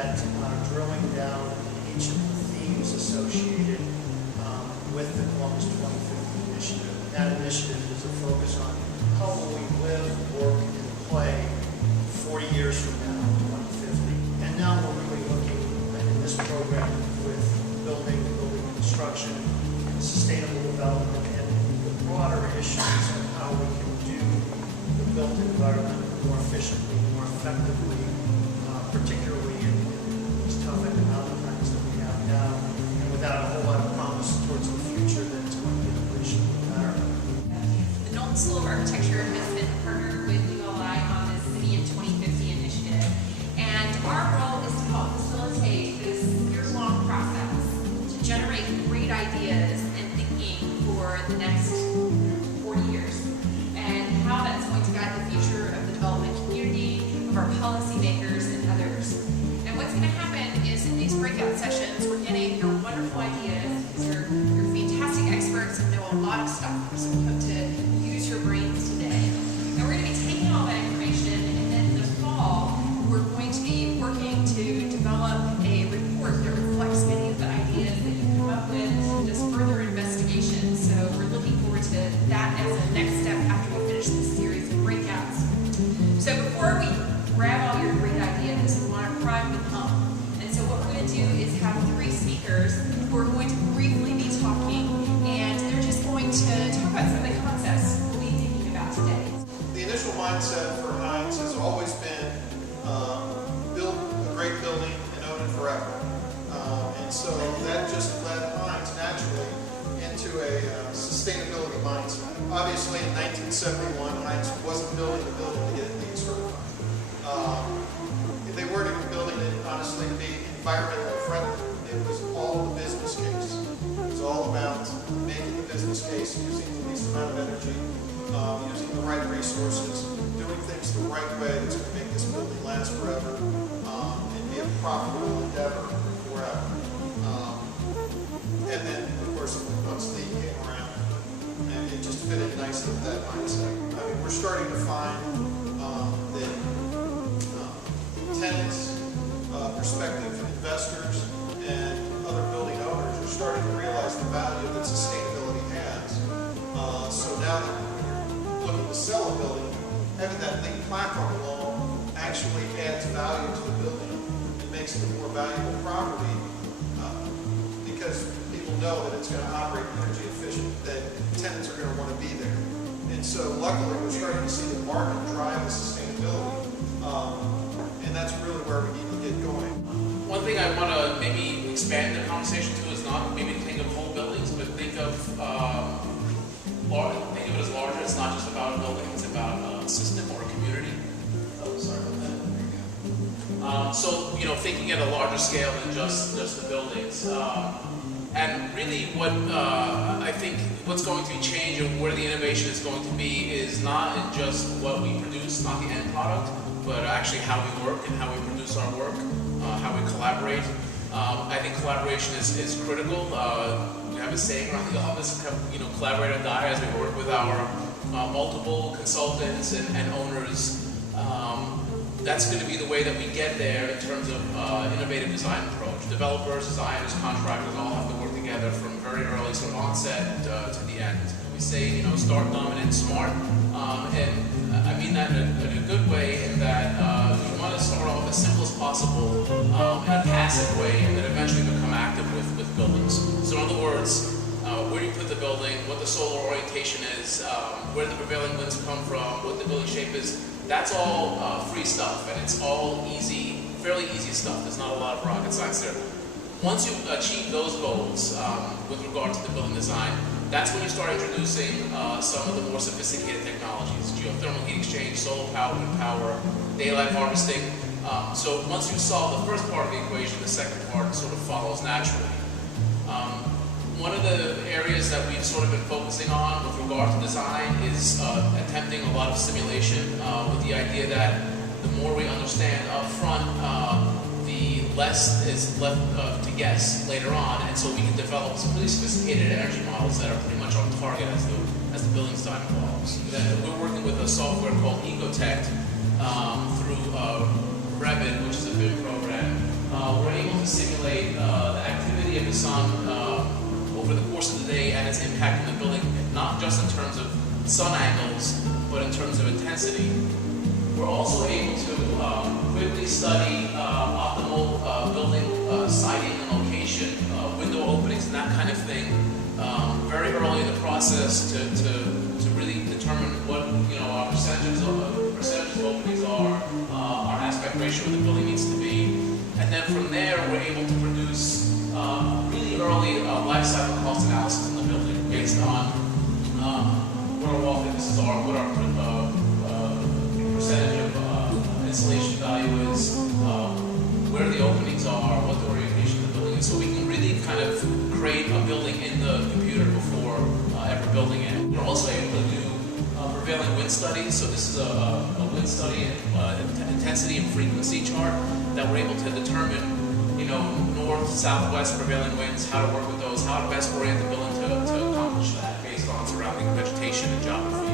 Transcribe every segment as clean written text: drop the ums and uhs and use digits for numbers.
at drilling down each of the themes associated with the Columbus 2050 initiative. That initiative is a focus on how will we live, work, and play 40 years from now, 2050. And now we're really looking in this program with building construction, sustainable development, and the broader issues of how we can do the built environment more efficiently, more effectively, particularly in these tough economic times that we have now, and without a whole lot of promise towards the future that's going to be appreciably better. The Knowlton School of Architecture has been partnered with ULI on this City in 2050 initiative, and our role is to help facilitate this years-long process to generate great ideas and thinking for the next 40 years, and how that's going to guide the future of the development community, of our policymakers, and others. And what's going to happen is in these breakout sessions, we're getting your wonderful ideas because you're fantastic experts and know a lot of stuff. So we hope to use your brains today. And we're going to be taking all that information, and then in the fall, we're going to be working to develop a report that reflects many of the ideas that you come up with, just further investigation. So we're looking forward to that as a next step after we finish this series of breakouts. So before we grab all your great ideas, we want to prime the pump. And so what we're going to do is have 3 speakers who are going to briefly be talking, and they're just going to talk about some of the concepts we'll be thinking about today. The initial mindset for Heinz has always been build a great building and own it forever. And so that just led Heinz naturally into a sustainability mindset. Obviously in 1971, Heinz wasn't building the building to get it LEED certified. If they weren't even building it, honestly, to be environmentally friendly. It was all the business case. It was all about making the business case, using the least amount of energy, using the right resources, doing things the right way that's going to make this building last forever, and be a profitable endeavor forever. And then, of course, once LEED came around, and it just fit in nicely with that mindset. I mean, we're starting to find that tenants, prospective investors, and other building owners are starting to realize the value that sustainability has. So now that you're looking to sell a building, having that LEED plaque on the wall actually adds value to the building and makes it a more valuable property because people know that it's going to operate energy efficient, that tenants are going to want to be there. And so luckily we're starting to see the market drive the sustainability, and that's really where we need to get going. One thing I want to maybe expand the conversation to is not maybe to think of whole buildings, but think of it as larger. It's not just about a building; it's about a system or a community. Oh, sorry about that. So thinking at a larger scale than just the buildings. And really, what I think what's going to be changed and where the innovation is going to be is not in just what we produce, not the end product, but actually how we work and how we produce our work, how we collaborate. I think collaboration is critical. We have a saying around the office, collaborate or die, as we work with our multiple consultants and owners. That's going to be the way that we get there in terms of innovative design approach. Developers, designers, contractors all have to work together from very early sort of onset to the end. We say, start dominant, smart, and I mean that in a good way in that you want to start off as simple as possible in a passive way and then eventually become active with buildings. So in other words, where do you put the building, what the solar orientation is, where the prevailing winds come from, what the building shape is, that's all free stuff, and it's all easy, fairly easy stuff. There's not a lot of rocket science there. Once you achieve those goals with regard to the building design, that's when you start introducing some of the more sophisticated technologies, geothermal heat exchange, solar power, wind power, daylight harvesting. So once you solve the first part of the equation, the second part sort of follows naturally. One of the areas that we've sort of been focusing on with regard to design is attempting a lot of simulation with the idea that the more we understand up front, the less is left to guess later on, and so we can develop some really sophisticated energy models that are pretty much on target as the building design evolves. We're working with a software called Ecotect through Revit, which is a BIM program, simulate the activity of the sun over the course of the day and its impact on the building, not just in terms of sun angles, but in terms of intensity. We're also able to quickly study optimal building siting and location, window openings and that kind of thing, very early in the process to really determine what our percentages of openings are, our aspect ratio of the building needs to be, and then from there we're able to produce really early life cycle cost analysis in the building based on what our wall thicknesses are, what our percentage of insulation value is, where the openings are, what the orientation of the building is, so we can really kind of create a building in the computer before ever building it. We're also able to do prevailing wind studies, so this is a wind study, intensity and frequency chart that we're able to determine, north, southwest prevailing winds, how to work with those, how to best orient the building to accomplish that based on surrounding vegetation and geography.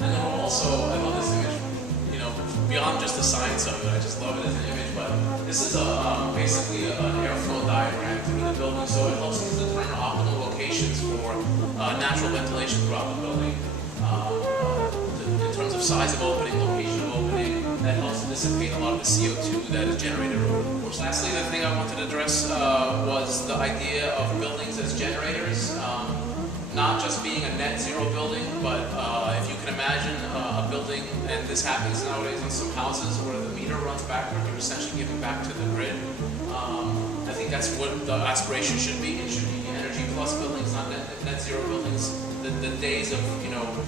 And then we're also, I love this image, beyond just the science of it, I just love it as an image, but this is basically an airflow diagram through the building, so it helps us determine optimal locations for natural ventilation throughout the building. In terms of size of opening, location of opening, that helps to dissipate a lot of the CO2 that is generated over the course. Lastly, the thing I wanted to address was the idea of buildings as generators. Not just being a net zero building, but if you can imagine a building, and this happens nowadays in some houses where the meter runs backward, you're essentially giving back to the grid. I think that's what the aspiration should be. It should be energy plus buildings, not net zero buildings. The days of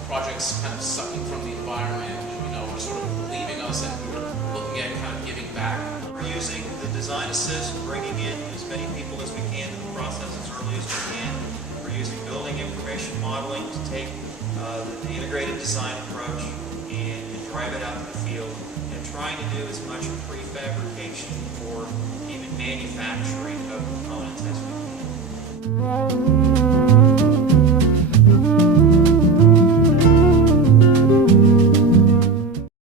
projects kind of sucking from the environment, are sort of leaving us, and we're looking at kind of giving back. We're using the design assist, bringing in as many people as we can to the process as early as we can. Using building information modeling to take the integrated design approach and drive it out to the field, and trying to do as much prefabrication or even manufacturing of components as we can.